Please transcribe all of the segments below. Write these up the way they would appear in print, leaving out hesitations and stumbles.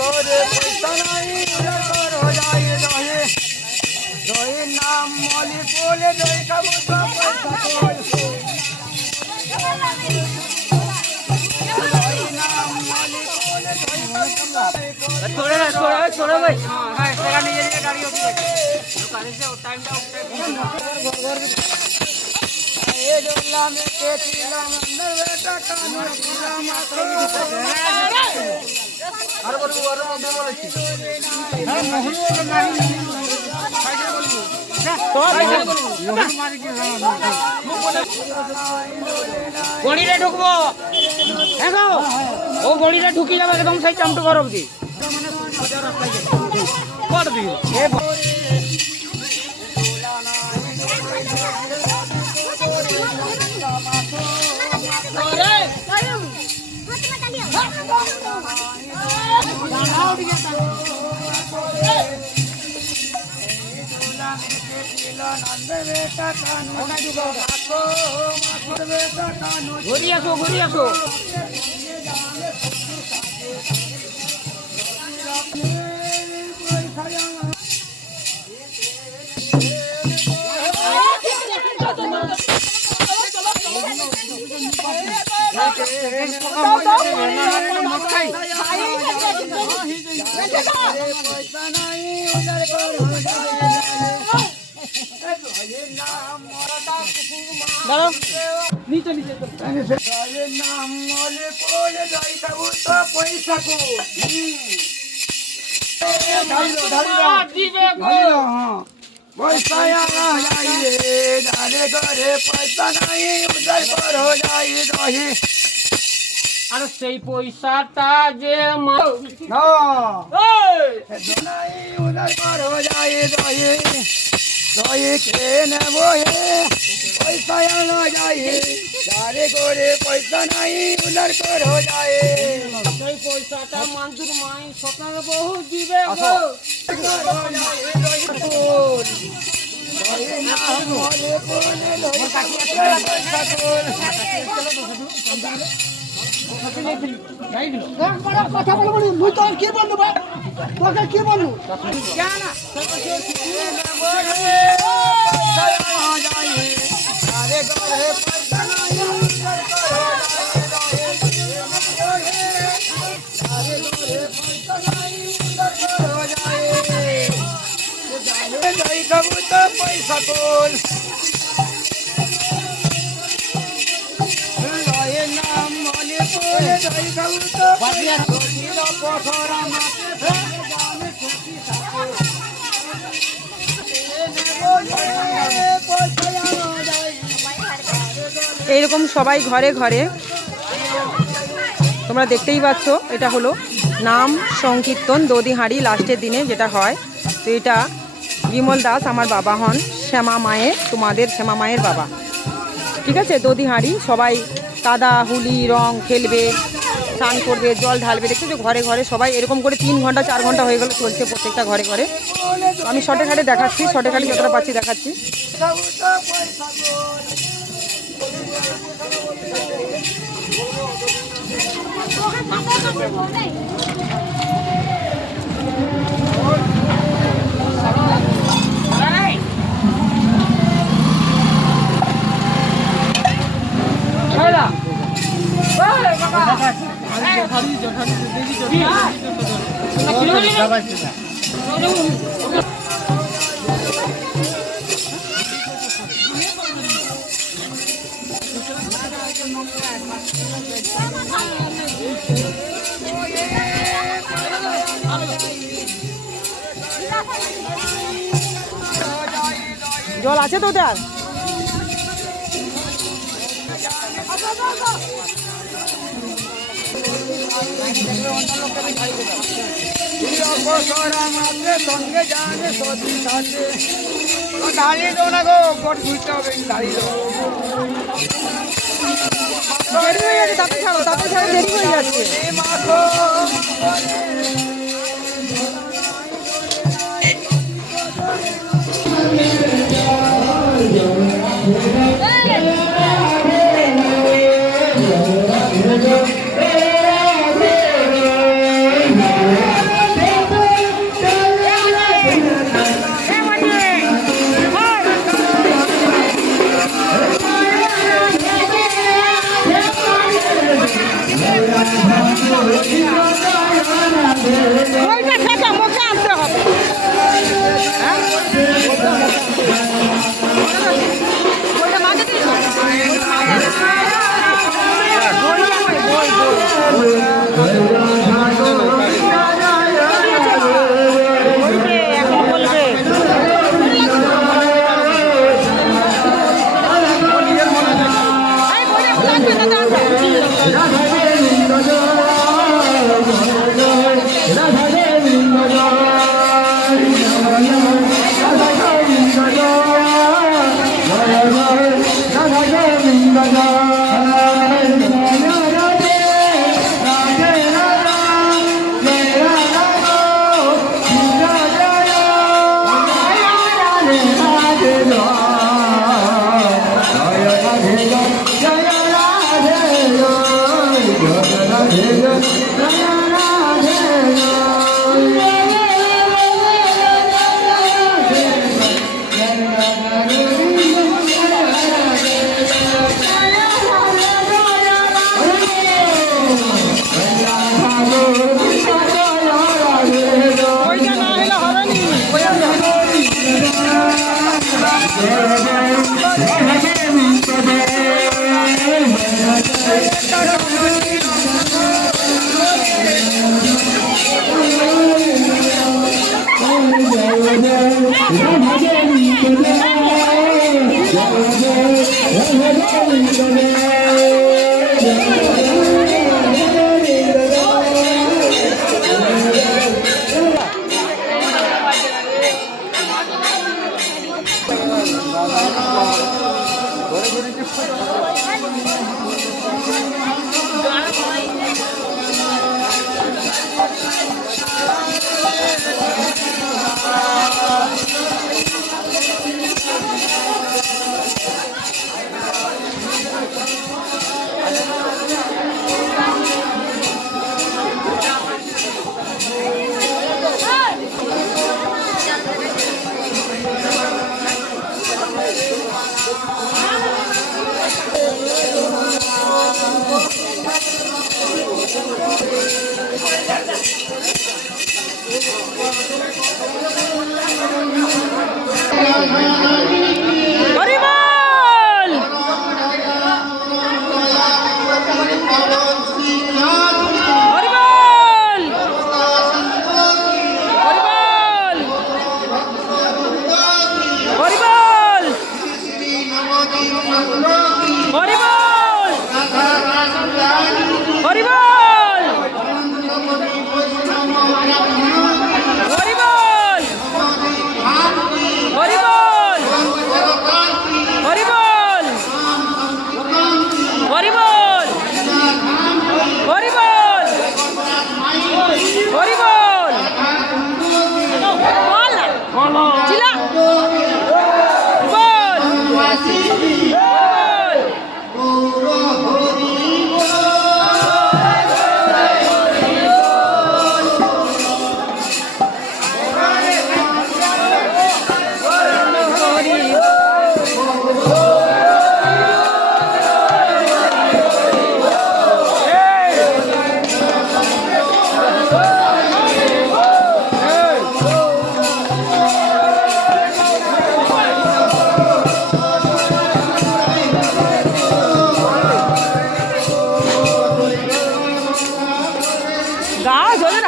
गोरे पैसा नहीं उधर हो जाए रहे रहे नाम मौली बोले रहे कबूतर पैसा छोड़ो भाई हाँ एक्स्ट्रा नहीं जाएगा गाड़ी होती है दुकान से टाइम ये डोला में केटीला अंदर बेटा कानून पूरा माथे আর বড় বড় মধ্যে বলেছি হ্যাঁ মোহন নাই সাইডে বলবো তো মোহন মারি কি গড়িরে ঢুকবো হ্যাঁ গো ও গড়িরে ঢুকি যাবে একদম সেই চামটু ঘর অবধি মানে সোজা রাস্তায় যাবে কত দিন এ ঘুরি আসো ঘুরি আসো नीचे नीचे नाम मोले बोले जाई कबूतर पैसा को पैसा जाइए डाले करे पैसा नहीं उधर पर हो जाए रही আর সেই পয়সাটা যে नहीं उधर पर हो जाए रही रही के न बोए पैसा न जाए डाले करे पैसा नहीं उधर पर हो जाए সেই পয়সাটা মানতুর মাই স্বপ্নের বহু দিবে গো কথা বলবো মুই তো কি বলবো ভাই তোকে কি বলবো জানা कबूतर पैसा कोल नाम मोले बोले जाई कबूतर पथरा এইরকম সবাই ঘরে ঘরে তোমরা দেখতেই পাচ্ছ এটা হলো নাম সংকীর্তন দধিহাঁড়ি লাস্টের দিনে যেটা হয়। তো এটা বিমল দাস আমার বাবা হন, শ্যামা মায়ের তোমাদের শ্যামা মায়ের বাবা। ঠিক আছে, দধিহাঁড়ি সবাই কাদা হুলি রং খেলবে, স্নান করবে, জল ঢালবে। দেখছো ঘরে ঘরে সবাই এরকম করে 3 ঘন্টা 4 ঘন্টা হয়ে গেল চলছে প্রত্যেকটা ঘরে ঘরে। আমি শর্টে ঘাটে দেখাচ্ছি, শর্টে ঘাটে যতটা পাচ্ছি দেখাচ্ছি। জল আছে তো ওদের? সঙ্গে জানে সতী সাথে দাঁড়িয়ে দো না গো, কোট ঘুরতে হবে দাঁড়িয়ে দো। দেরি হয়ে যাচ্ছে, তাতে ছাড়ো দেরি হয়ে যাচ্ছে। ওইটা থেকে মুখে আনতে হবে। ওইটা মাঝে দিয়েছো? এখন বলবে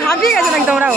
হাঁপিয়ে গেছে নাকি তোমরাও?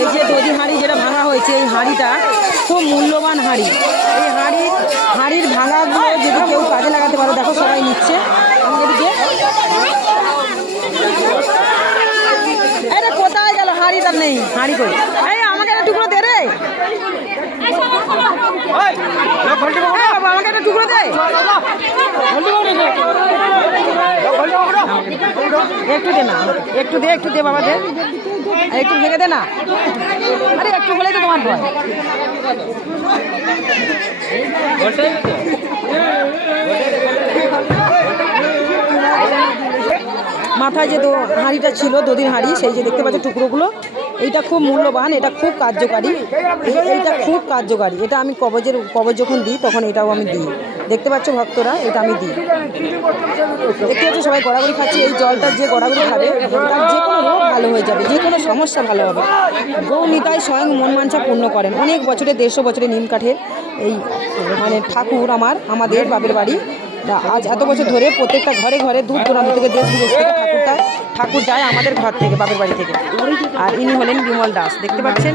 এই যে দধি হাঁড়ি যেটা ভাঙা হয়েছে, এই হাঁড়িটা খুব মূল্যবান হাঁড়ি। এই হাঁড়ির ভাঙাগুলো যদি কেউ কাজে লাগাতে পারো, দেখো সবাই নিচ্ছে আমাদেরকে। আরে কোথায় গেল হাঁড়িটা? নেই হাঁড়ি কই? এই আমাকে একটা টুকরো দে রে, বাবা আমাকে একটা টুকরো দে, একটু দে না, একটু দে বাবা, দে একটু ভেঙে দে না। আরে একটু বলেই তো তোমার ভয়। মাথায় যে হাঁড়িটা ছিল দধির হাঁড়ি, সেই যে দেখতে পাচ্ছ টুকরোগুলো, এইটা খুব মূল্যবান, এটা খুব কার্যকারী, এইটা খুব কার্যকারী। এটা আমি কবজ যখন দিই তখন এটাও আমি দিই। দেখতে পাচ্ছ ভক্তরা, এটা আমি দিই। দেখতে পাচ্ছ সবাই গড়াগড়ি খাচ্ছে। এই জলটার যে গড়াগড়ি খাবে তার যে কোনো রোগ ভালো হয়ে যাবে, যে কোনো সমস্যা ভালো হবে। গৌনিতাই স্বয়ং মন মাঞ্ছা পূর্ণ করেন। অনেক বছরে 150 বছরে নিম কাঠের এই মানে ঠাকুর আমাদের বাপের বাড়ি। আজ এত বছর ধরে প্রত্যেকটা ঘরে ঘরে দূর দূরান্ত থেকে দেশ বিদেশ থেকে ঠাকুর যায় আমাদের ঘর থেকে, বাপের বাড়ি থেকে। আর ইনি হলেন বিমল দাস, দেখতে পাচ্ছেন।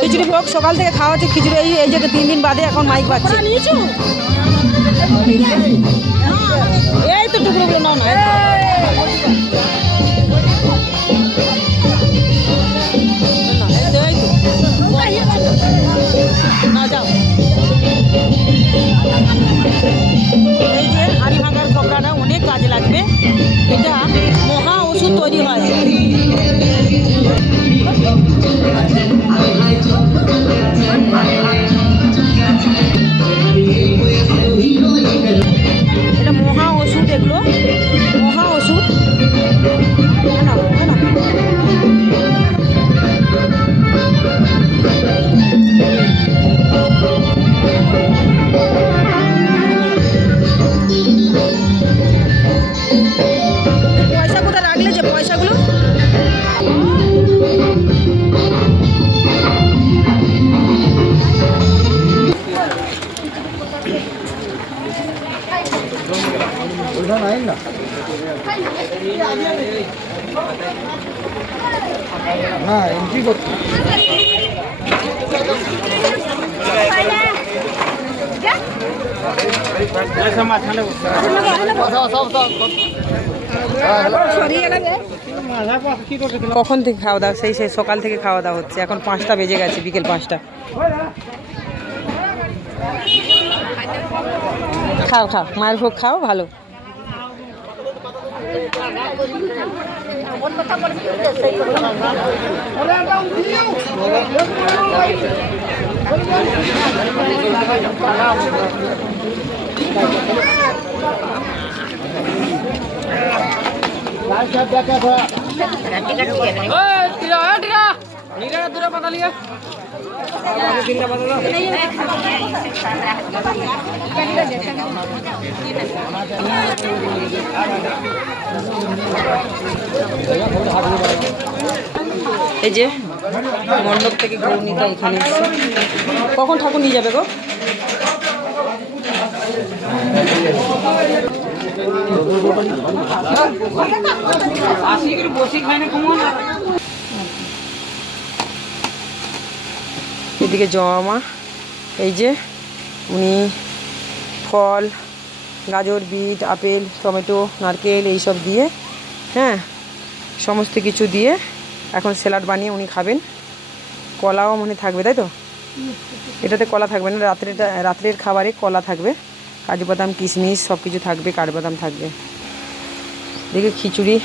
খিচুড়ি ভোগ সকাল থেকে খাওয়া হচ্ছে। খিচুড়ি এই যে 3 দিন বাদে এখন মাইক বাজছে। এই তো টুকরোগুলো নাও না, যাও। এই যে হাড়ি ভাঙার কপড়াটা অনেক কাজে লাগবে। এটা মহা ওষুধ তৈরি হয়। এটা মহা ওষুধ, এগুলো মহা ওষুধ। পয়সা কোথায় রাখলে যে পয়সাগুলো? হ্যাঁ এন্ট্রি করতে কখন থেকে খাওয়া দাওয়া? সেই সকাল থেকে খাওয়া দাওয়া হচ্ছে। এখন 5টা বেজে গেছে, বিকেল 5টা। খাও মায়ের ভোগ খাও, ভালো। এই যে মণ্ডপ থেকে গৌনিতা এখানে এসছে। কখন ঠাকুর নিয়ে যাবে গো? এদিকে জমা, এই যে উনি ফল, গাজর, বিট, আপেল, টমেটো, নারকেল এইসব দিয়ে, হ্যাঁ সমস্ত কিছু দিয়ে এখন স্যালাড বানিয়ে উনি খাবেন। কলাও মনে থাকবে, তাই তো? এটাতে কলা থাকবে না, রাত্রের খাবারে কলা থাকবে, কাজু বাদাম, কিশমিশ সব কিছু থাকবে, কাঠবাদাম থাকবে। দেখে খিচুড়ি